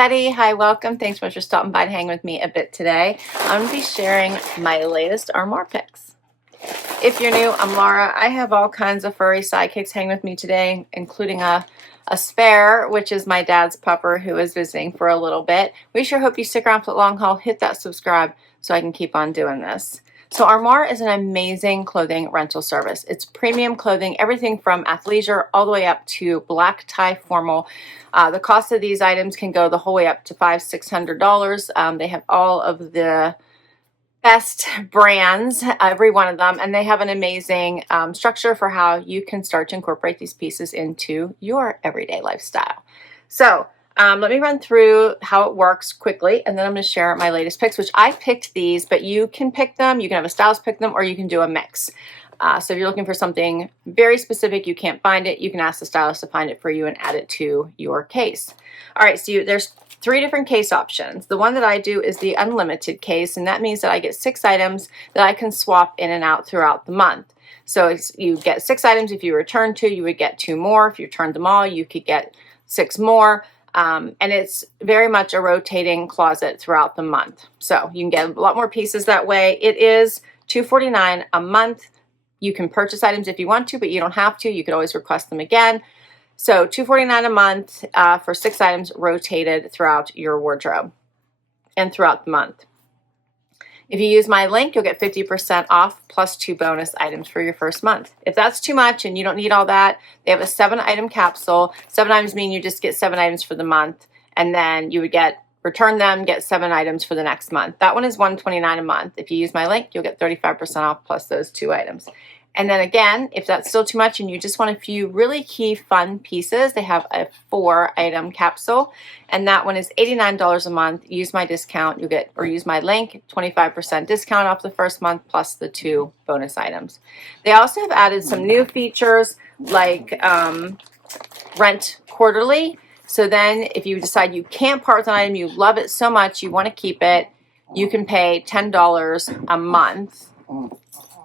everybody. Hi, welcome. Thanks so much for stopping by to hang with me a bit today. I'm going to be sharing my latest Armoire picks. If you're new, I'm Laura. I have all kinds of furry sidekicks hanging with me today, including a spare, which is my dad's pupper who is visiting for a little bit. We sure hope you stick around for the long haul. Hit that subscribe so I can keep on doing this. So Armoire is an amazing clothing rental service. It's premium clothing, everything from athleisure all the way up to black tie formal. The cost of these items can go the whole way up to $500–600. They have all of the best brands, every one of them, and they have an amazing structure for how you can start to incorporate these pieces into your everyday lifestyle. So let me run through how it works quickly, and then I'm going to share my latest picks, which I picked these, but you can pick them. You can have a stylist pick them, or you can do a mix. So if you're looking for something very specific, you can't find it, you can ask the stylist to find it for you and add it to your case. All right, so there's 3 different case options. The one that I do is the unlimited case, and that means that I get 6 items that I can swap in and out throughout the month. So you get 6 items. If you return 2, you would get 2 more. If you returned them all, you could get 6 more. And it's very much a rotating closet throughout the month. So you can get a lot more pieces that way. It is $249 a month. You can purchase items if you want to, but you don't have to. You could always request them again. So $249 a month for 6 items rotated throughout your wardrobe and throughout the month. If you use my link, you'll get 50% off plus 2 bonus items for your first month. If that's too much and you don't need all that, they have a 7-item capsule. 7 items mean you just get 7 items for the month, and then you would return them, get 7 items for the next month. That one is $129 a month. If you use my link, you'll get 35% off plus those 2 items. And then again, if that's still too much and you just want a few really key fun pieces, they have a 4-item capsule, and that one is $89 a month. Use my discount, or use my link, 25% discount off the first month plus the 2 bonus items. They also have added some new features like rent quarterly. So then if you decide you can't part with an item, you love it so much, you want to keep it, you can pay $10 a month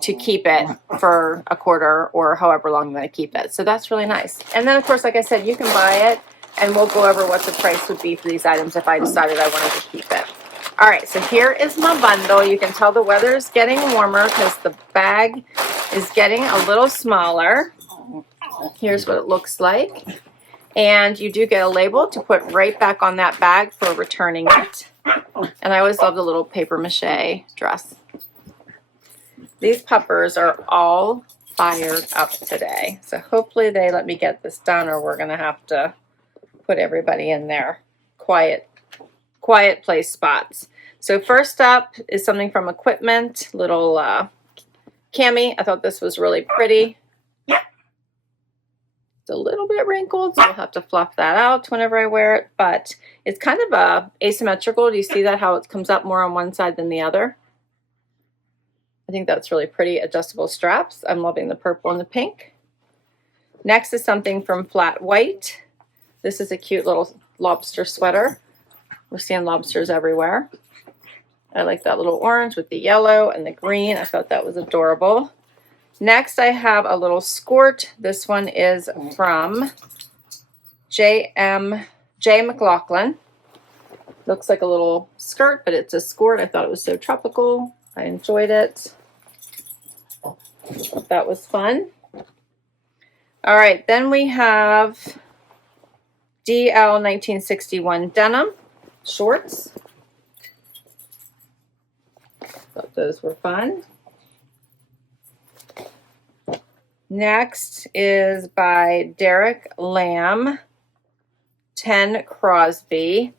to keep it for a quarter or however long you want to keep it. So that's really nice. And then of course, like I said, you can buy it, and we'll go over what the price would be for these items if I decided I wanted to keep it. All right, so here is my bundle. You can tell the weather is getting warmer because the bag is getting a little smaller. Here's what it looks like. And you do get a label to put right back on that bag for returning it. And I always love the little paper mache dress. These puppers are all fired up today. So hopefully they let me get this done, or we're going to have to put everybody in their quiet place spots. So first up is something from Equipment, little cami. I thought this was really pretty. It's a little bit wrinkled, so I'll have to fluff that out whenever I wear it, but it's kind of asymmetrical. Do you see that, how it comes up more on one side than the other? I think that's really pretty. Adjustable straps. I'm loving the purple and the pink. Next is something from Flat White. This is a cute little lobster sweater. We're seeing lobsters everywhere. I like that little orange with the yellow and the green. I thought that was adorable. Next, I have a little skort. This one is from Mclaughlin. Looks like a little skirt, but it's a skort. I thought it was so tropical. I enjoyed it. That was fun. All right, then we have DL1961 Denim shorts. Thought those were fun. Next is by Derek Lamb, 10 Crosby.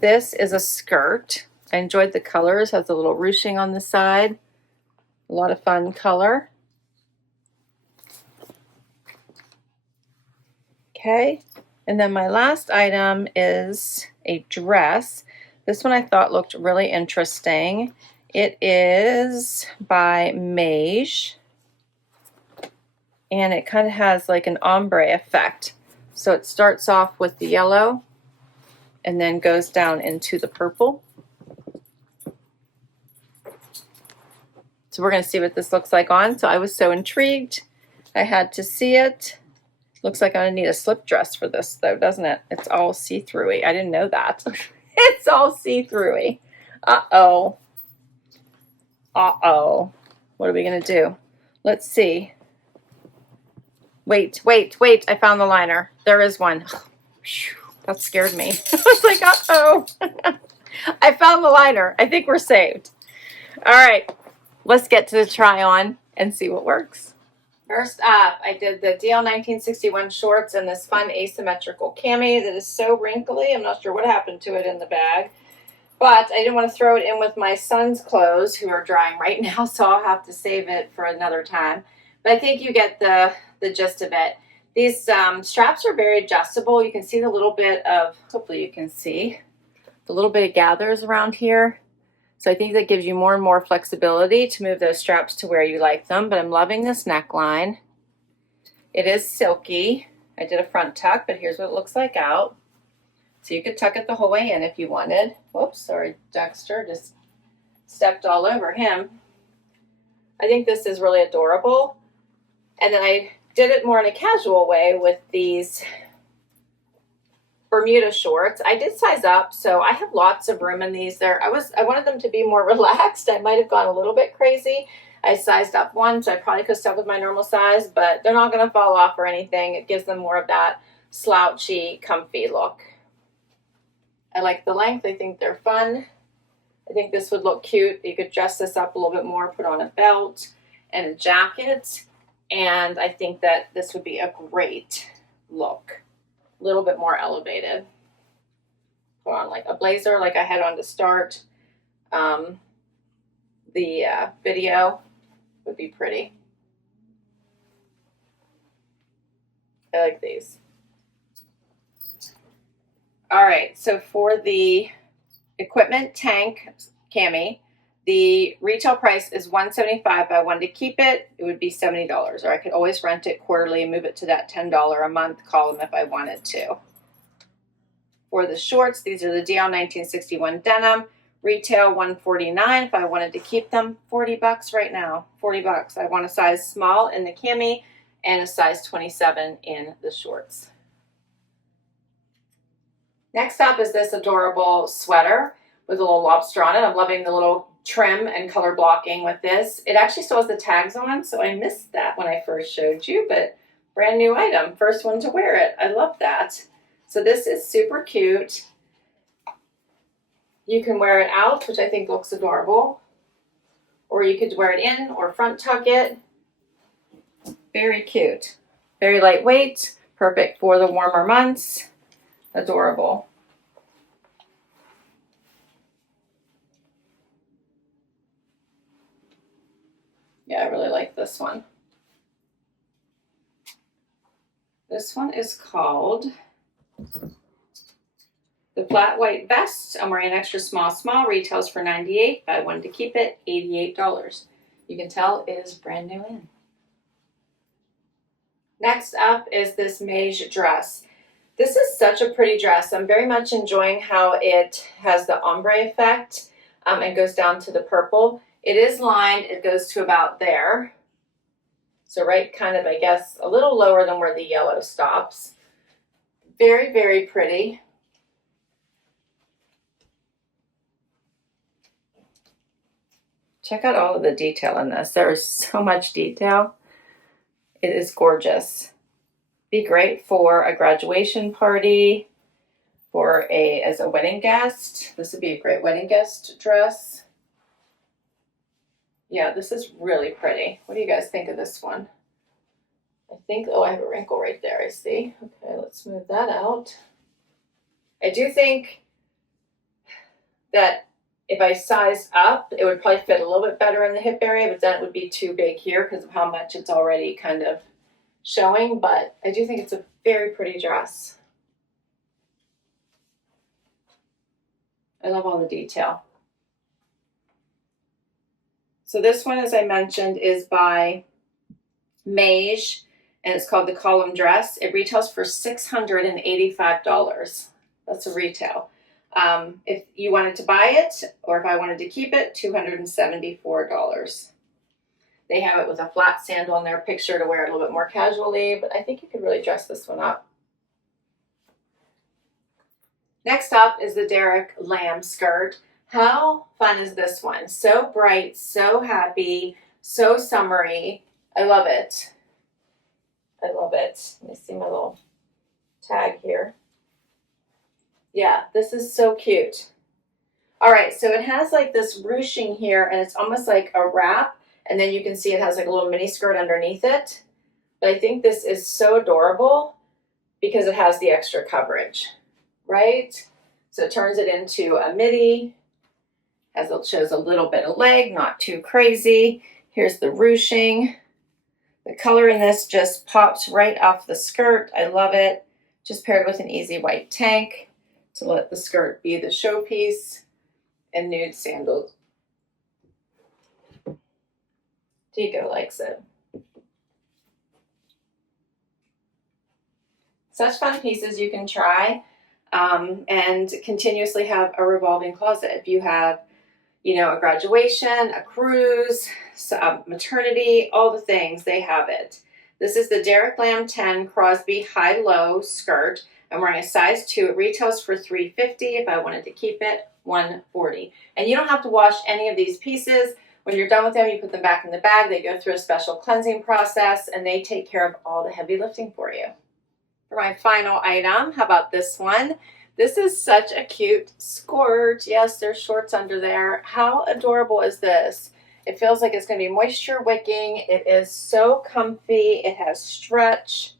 This is a skirt. I enjoyed the colors. Has a little ruching on the side. A lot of fun color. Okay, and then my last item is a dress. This one I thought looked really interesting. It is by Maje, and it kind of has like an ombre effect. So it starts off with the yellow and then goes down into the purple. So we're going to see what this looks like on. So I was so intrigued, I had to see it. Looks like I'm gonna need a slip dress for this though, doesn't it? It's all see-throughy. I didn't know that. It's all see-throughy. Uh-oh. Uh-oh. What are we gonna do? Let's see. Wait. I found the liner. There is one. That scared me. I was like, uh-oh. I found the liner. I think we're saved. All right. Let's get to the try on and see what works. First up, I did the DL1961 shorts and this fun asymmetrical cami that is so wrinkly. I'm not sure what happened to it in the bag, but I didn't want to throw it in with my son's clothes who are drying right now, so I'll have to save it for another time. But I think you get the gist of it. These straps are very adjustable. You can see the little bit of, hopefully you can see, the little bit of gathers around here. So I think that gives you more and more flexibility to move those straps to where you like them, but I'm loving this neckline. It is silky. I did a front tuck, but here's what it looks like out. So you could tuck it the whole way in if you wanted. Whoops, sorry, Dexter just stepped all over him. I think this is really adorable. And then I did it more in a casual way with these Bermuda shorts. I did size up, so I have lots of room in these. I wanted them to be more relaxed. I might have gone a little bit crazy. I sized up one, so I probably could stuck with my normal size, but they're not going to fall off or anything. It gives them more of that slouchy, comfy look. I like the length. I think they're fun. I think this would look cute. You could dress this up a little bit more, put on a belt and a jacket, and I think that this would be a great look. A little bit more elevated. Put on like a blazer like I had on to start the video. Would be pretty. I like these. All right, so for the equipment tank cami, the retail price is $175. If I wanted to keep it, it would be $70, or I could always rent it quarterly and move it to that $10 a month column if I wanted to. For the shorts, these are the DL1961 Denim. Retail $149. If I wanted to keep them, $40 right now. $40. I want a size small in the cami and a size 27 in the shorts. Next up is this adorable sweater with a little lobster on it. I'm loving the little trim and color blocking with this. It actually still has the tags on, so I missed that when I first showed you, but brand new item. First one to wear it. I love that. So this is super cute. You can wear it out, which I think looks adorable, or you could wear it in or front tuck it. Very cute. Very lightweight, perfect for the warmer months. Adorable. Yeah, I really like this one. This one is called the Flat White Vest. I'm wearing an extra small. Retails for $98. If I wanted to keep it, $88. You can tell it is brand new in. Next up is this Maje dress. This is such a pretty dress. I'm very much enjoying how it has the ombre effect and goes down to the purple. It is lined. It goes to about there. So right kind of, I guess, a little lower than where the yellow stops. Very, very pretty. Check out all of the detail in this. There is so much detail. It is gorgeous. Be great for a graduation party, as a wedding guest. This would be a great wedding guest dress. Yeah, this is really pretty. What do you guys think of this one? I think, oh, I have a wrinkle right there, I see. Okay, let's smooth that out. I do think that if I sized up, it would probably fit a little bit better in the hip area, but then it would be too big here because of how much it's already kind of showing. But I do think it's a very pretty dress. I love all the detail. So this one, as I mentioned, is by Maje, and it's called the Column Dress. It retails for $685. That's a retail. If you wanted to buy it, or if I wanted to keep it, $274. They have it with a flat sandal in their picture to wear it a little bit more casually, but I think you could really dress this one up. Next up is the DL1961 skirt. How fun is this one? So bright, so happy, so summery. I love it. I love it. Let me see my little tag here. Yeah, this is so cute. All right, so it has like this ruching here, and it's almost like a wrap, and then you can see it has like a little mini skirt underneath it. But I think this is so adorable because it has the extra coverage, right? So it turns it into a midi, as it shows a little bit of leg, not too crazy. Here's the ruching. The color in this just pops right off the skirt. I love it. Just paired with an easy white tank to let the skirt be the showpiece, and nude sandals. Tico likes it. Such fun pieces you can try and continuously have a revolving closet. If you have, you know, a graduation, a cruise, maternity, all the things, they have it. This is the DL1961 10 Crosby high-low skirt. I'm wearing a size 2. It retails for $350. If I wanted to keep it, $140. And you don't have to wash any of these pieces. When you're done with them, you put them back in the bag. They go through a special cleansing process, and they take care of all the heavy lifting for you. For my final item, how about this one? This is such a cute skirt. Yes, there's shorts under there. How adorable is this? It feels like it's going to be moisture wicking. It is so comfy. It has stretch.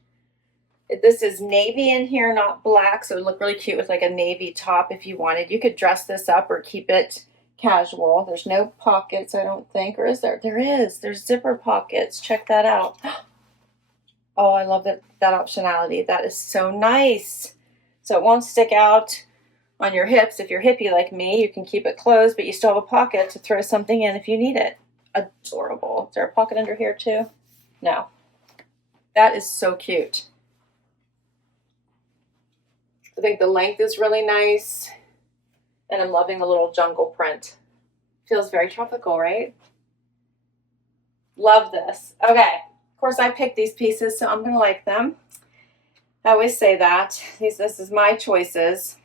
This is navy in here, not black, so it would look really cute with like a navy top if you wanted. You could dress this up or keep it casual. There's no pockets, I don't think, or is there? There is. There's zipper pockets. Check that out. Oh, I love that optionality. That is so nice. So it won't stick out on your hips. If you're hippie like me, you can keep it closed, but you still have a pocket to throw something in if you need it. Adorable. Is there a pocket under here too? No. That is so cute. I think the length is really nice, and I'm loving the little jungle print. Feels very tropical, right? Love this. Okay, of course I picked these pieces, so I'm gonna like them. I always say that. This is my choices.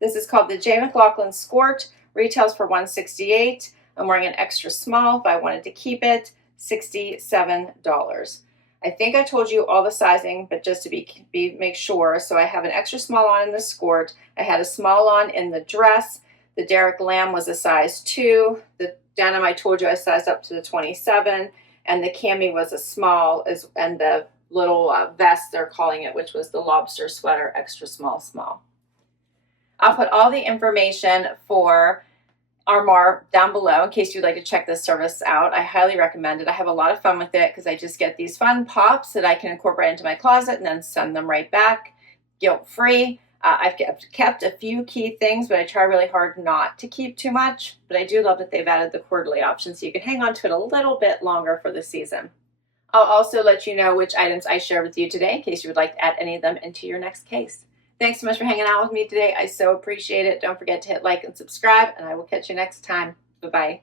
This is called the Mclaughlin Skort. Retails for $168. I'm wearing an extra small. If I wanted to keep it, $67. I think I told you all the sizing, but just to make sure. So I have an extra small on in the skirt. I had a small on in the dress. The DL1961 was a size 2. The denim I told you I sized up to the 27, and the cami was a small, and the little vest they're calling it, which was the lobster sweater, extra small. I'll put all the information for Armoire down below in case you'd like to check this service out. I highly recommend it. I have a lot of fun with it because I just get these fun pops that I can incorporate into my closet and then send them right back, guilt-free. I've kept a few key things, but I try really hard not to keep too much. But I do love that they've added the quarterly option so you can hang on to it a little bit longer for the season. I'll also let you know which items I shared with you today in case you would like to add any of them into your next case. Thanks so much for hanging out with me today. I so appreciate it. Don't forget to hit like and subscribe, and I will catch you next time. Bye-bye.